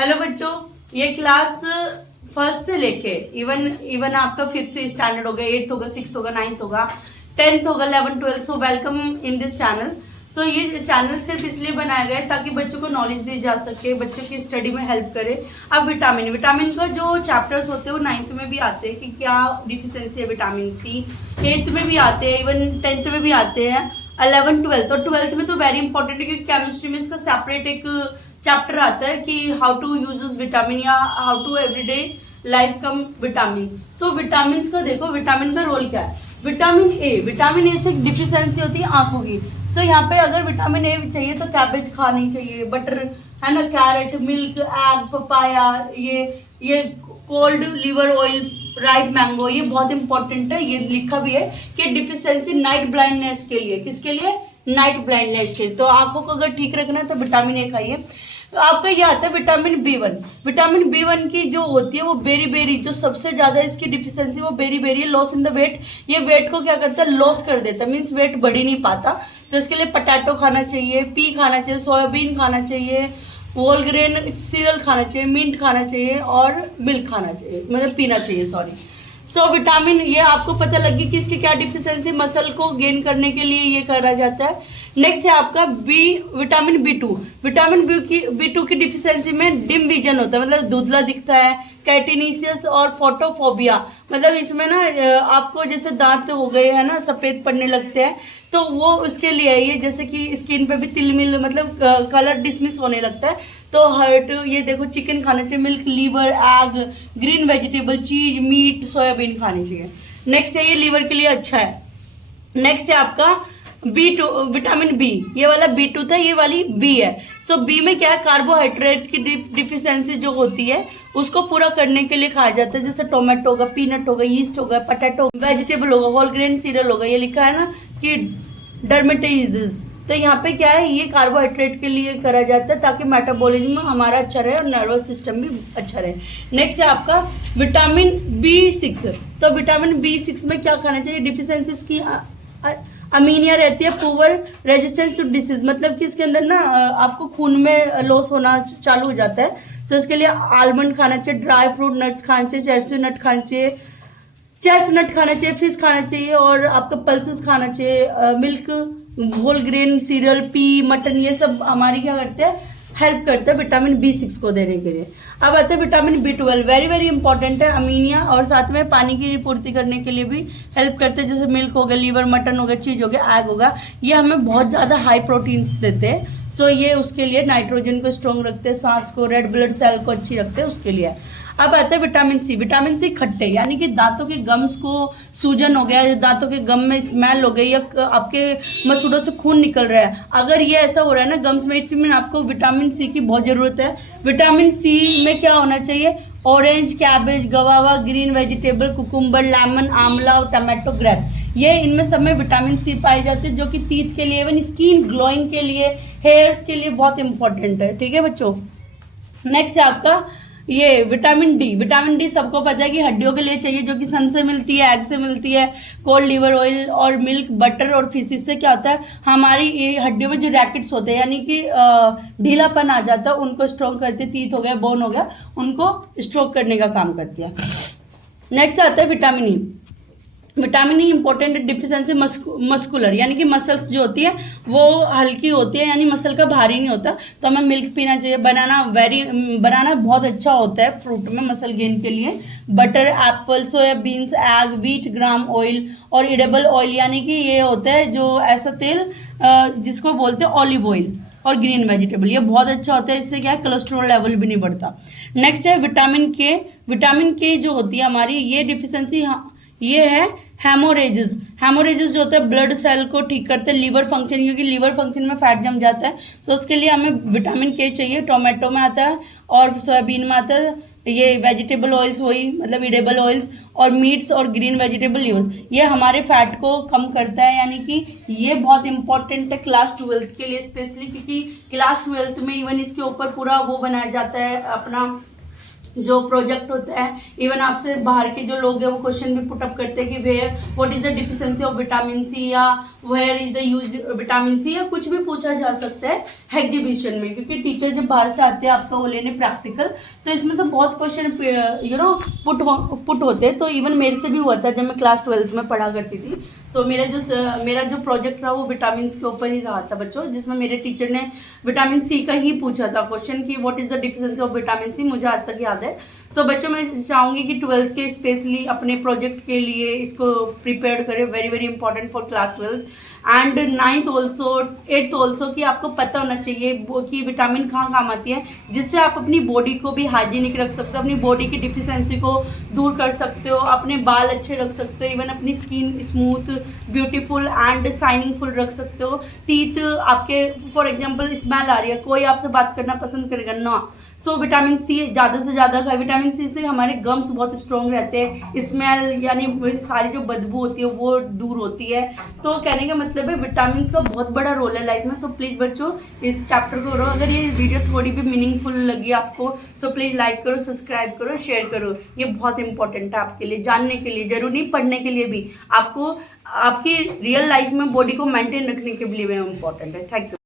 Hello बच्चों, ये class first से लेके इवन आपका फिफ्थ स्टैंडर्ड होगा, एट्थ होगा, सिक्स्थ होगा, नाइन्थ होगा, टेंथ होगा, 11 12। So welcome in this channel. So ये चैनल सिर्फ इसलिए बनाया गया है ताकि बच्चों को नॉलेज दी जा सके, बच्चों की स्टडी में हेल्प करे। अब विटामिन का जो चैप्टर्स होते हैं वो 9th में भी आते हैं कि क्या डिफिशियंसी है विटामिन की, 8th में भी आते हैं, इवन 10th में भी आते हैं, 11 12। और 12th में तो वेरी इंपॉर्टेंट है क्योंकि केमिस्ट्री में इसका सेपरेट एक चैप्टर आता है कि हाउ टू यूज विटामिन या how to everyday life come vitamin. तो विटामिन का देखो, विटामिन का रोल क्या है। विटामिन ए से डिफिशियंसी होती है आंखों की। सो यहाँ पे अगर विटामिन ए चाहिए तो कैबेज खानी चाहिए, बटर है ना, कैरेट, मिल्क, एग, पपाया, ये cold liver oil, ripe mango, ये बहुत इंपॉर्टेंट है। ये लिखा भी है कि डिफिशियंसी नाइट ब्लाइंडनेस के लिए, किसके लिए? नाइट ब्लाइंडनेस के लिए। तो आंखों को अगर ठीक रखना है तो विटामिन ए खाइए। तो आपका ये आता है विटामिन B1। विटामिन B1 की जो होती है वो बेरी, जो सबसे ज्यादा इसकी डिफिशियंसी वो बेरी है। लॉस इन द वेट, ये वेट को क्या करता है? लॉस कर देता है, मीन्स वेट बढ़ ही नहीं पाता। तो इसके लिए पोटैटो खाना चाहिए, पी खाना चाहिए, सोयाबीन खाना चाहिए, होल ग्रेन सीरियल खाना चाहिए, मिंट खाना चाहिए और मिल्क खाना चाहिए, मतलब पीना चाहिए, सॉरी। सो विटामिन, ये आपको पता लगी कि इसकी क्या डिफिशियंसी, मसल को गेन करने के लिए ये करा जाता है। नेक्स्ट है आपका विटामिन B2। विटामिन B2 की डिफिशियंसी में डिम विजन होता है, मतलब धुंधला दिखता है, कैटिनिसियस और फोटोफोबिया, मतलब इसमें ना आपको जैसे दांत हो गए हैं ना, सफेद पड़ने लगते हैं, तो वो उसके लिए है ये। जैसे कि स्किन पे भी तिलमिल, मतलब कलर डिसमिस होने लगता है, तो हर्ट। ये देखो, चिकन खाना चाहिए, milk, liver, egg, green vegetable, cheese, meat, soyabean खानी चाहिए। नेक्स्ट है, ये लीवर के लिए अच्छा है। नेक्स्ट है आपका B2, विटामिन B। ये वाला B2 था, ये वाली B है। सो B में क्या है? कार्बोहाइड्रेट की डिफिशियंसी जो होती है उसको पूरा करने के लिए खाया जाता है। जैसे टोमेटो होगा, पीनट होगा, यीस्ट होगा, पोटैटो, वेजिटेबल होगा, होल ग्रेन सीरियल होगा। ये लिखा है ना कि डर्मेटाइजिस। तो यहाँ पे क्या है? ये कार्बोहाइड्रेट के लिए करा जाता है ताकि मेटाबॉलिज्म हमारा अच्छा रहे और नर्वस सिस्टम भी अच्छा रहे। नेक्स्ट है आपका विटामिन B6। तो विटामिन B6 में क्या खाना चाहिए? डिफिशियंसीज की अमीनिया रहती है, पुअर रेजिस्टेंस टू डिसीज, मतलब कि इसके अंदर ना आपको खून में लॉस होना चालू हो जाता है। तो इसके लिए आलमंड खाना चाहिए, ड्राई फ्रूट नट्स खाना चाहिए, चेस्टनट खाना चाहिए, चेस्टनट खाना चाहिए, फिश खाना चाहिए और आपका पल्सेस खाना चाहिए, milk, whole grain cereal, pea, mutton, ये सब हमारी क्या करते हैं? हेल्प करता है विटामिन B6 को देने के लिए। अब आता है विटामिन B12, वेरी इंपॉर्टेंट है, अमीनिया और साथ में पानी की पूर्ति करने के लिए भी हेल्प करते हैं। जैसे मिल्क हो गया, लीवर, मटन हो गया, चीज हो गया, एग होगा, ये हमें बहुत ज़्यादा हाई प्रोटीन्स देते हैं। सो ये उसके लिए नाइट्रोजन को स्ट्रॉन्ग रखते हैं, सांस को, रेड ब्लड सेल को अच्छी रखते हैं, उसके लिए। अब आता है विटामिन C। विटामिन C खट्टे, यानी कि दांतों के गम्स को, सूजन हो गया, दांतों के गम में स्मेल हो गई या आपके मसूड़ों से खून निकल रहा है, अगर ये ऐसा हो रहा है ना गम्स में, इसमें आपको विटामिन C की बहुत जरूरत है। विटामिन C में क्या होना चाहिए? Orange, cabbage, गवावा, green vegetable, cucumber, lemon, आंवला और टमाटो, ग्रेप, ये इनमें सब में विटामिन C पाए जाते हैं, जो कि टीथ के लिए, इवन स्किन ग्लोइंग के लिए, हेयर्स के लिए बहुत इंपॉर्टेंट है। ठीक है बच्चों। नेक्स्ट है आपका ये विटामिन D सबको पता है कि हड्डियों के लिए चाहिए, जो कि सन से मिलती है, एग से मिलती है, कोल्ड लिवर ऑयल और मिल्क, बटर और फिश से क्या होता है? हमारी ये हड्डियों में जो रैकेट्स होते हैं, यानी कि ढीलापन आ जाता है, उनको स्ट्रॉन्ग करती है, टीथ हो गया, बोन हो गया, उनको स्ट्रोक करने का काम करती है। नेक्स्ट आता है vitamin E। Vitamin E important deficiency muscular, यानी कि मसल्स जो होती है वो हल्की होती है, यानी मसल का भारी नहीं होता, तो हमें मिल्क पीना चाहिए। बनाना बहुत अच्छा होता है फ्रूट में मसल गेन के लिए। Butter, Apple, soya beans, egg, wheat gram oil और इडेबल ऑयल, यानी कि ये होता है जो ऐसा तेल जिसको बोलते हैं ऑलिव ऑयल, और ग्रीन वेजिटेबल, ये बहुत अच्छा होता है, इससे क्या है? कोलेस्ट्रॉल लेवल भी नहीं बढ़ता। नेक्स्ट है विटामिन के जो होती है हमारी, ये डिफिशियंसी ये है हेमोरेजिस जो होता है ब्लड सेल को ठीक करते हैं, लीवर फंक्शन, क्योंकि लीवर फंक्शन में फैट जम जाता है, सो उसके लिए हमें विटामिन के चाहिए। टोमेटो में आता है और सोयाबीन में आता है। ये वेजिटेबल ऑयल्स वही, मतलब इडेबल ऑयल्स और मीट्स और ग्रीन वेजिटेबल लीव्स, ये हमारे फैट को कम करता है, यानी कि ये बहुत इंपॉर्टेंट है क्लास 12th के लिए स्पेशली, क्योंकि क्लास 12th में इवन इसके ऊपर पूरा वो बनाया जाता है, अपना जो प्रोजेक्ट होता है, इवन आपसे बाहर के जो लोग हैं वो क्वेश्चन भी पुट अप करते हैं कि where what is the deficiency of vitamin C, या where is the use vitamin C, या कुछ भी पूछा जा सकता है एग्जीबिशन में, क्योंकि टीचर जब बाहर से आते हैं आपका वो लेने प्रैक्टिकल, तो इसमें से बहुत क्वेश्चन पुट होते हैं। तो इवन मेरे से भी हुआ था जब मैं क्लास 12 में पढ़ा करती थी। सो मेरा जो प्रोजेक्ट था वो विटामिन के ऊपर ही रहा था बच्चों, जिसमें मेरे टीचर ने विटामिन सी का ही पूछा था क्वेश्चन कि what is the deficiency of vitamin C, मुझे आज तक याद है। सो बच्चों मैं चाहूँगी कि 12th के स्पेशली अपने प्रोजेक्ट के लिए इसको प्रिपेयर करें, very very important for class 12 and 9th also, 8th also, कि आपको पता होना चाहिए कि विटामिन कहाँ काम आती है, जिससे आप अपनी बॉडी को भी हाइजीनिक रख सकते हो, अपनी बॉडी की डिफिशियंसी को दूर कर सकते हो, अपने बाल अच्छे रख सकते हो, इवन अपनी स्किन स्मूथ ब्यूटीफुल एंड शाइनिंगफुल रख सकते हो। टीथ आपके, फॉर एग्जांपल स्मेल आ रही है, कोई आपसे बात करना पसंद करेगा ना। सो विटामिन सी ज़्यादा से ज़्यादा खाए। विटामिन सी से हमारे गम्स बहुत स्ट्रॉन्ग रहते हैं, स्मेल यानी सारी जो बदबू होती है वो दूर होती है। तो कहने का मतलब है विटामिन का बहुत बड़ा रोल है लाइफ में। सो प्लीज़ बच्चों इस चैप्टर को करो। अगर ये वीडियो थोड़ी भी मीनिंगफुल लगी आपको, सो प्लीज़ लाइक करो, सब्सक्राइब करो, शेयर करो। ये बहुत इंपॉर्टेंट है आपके लिए, जानने के लिए, जरूरी नहीं पढ़ने के लिए भी, आपको आपकी रियल लाइफ में बॉडी को मेंटेन रखने के लिए भी इम्पॉर्टेंट है। Thank you.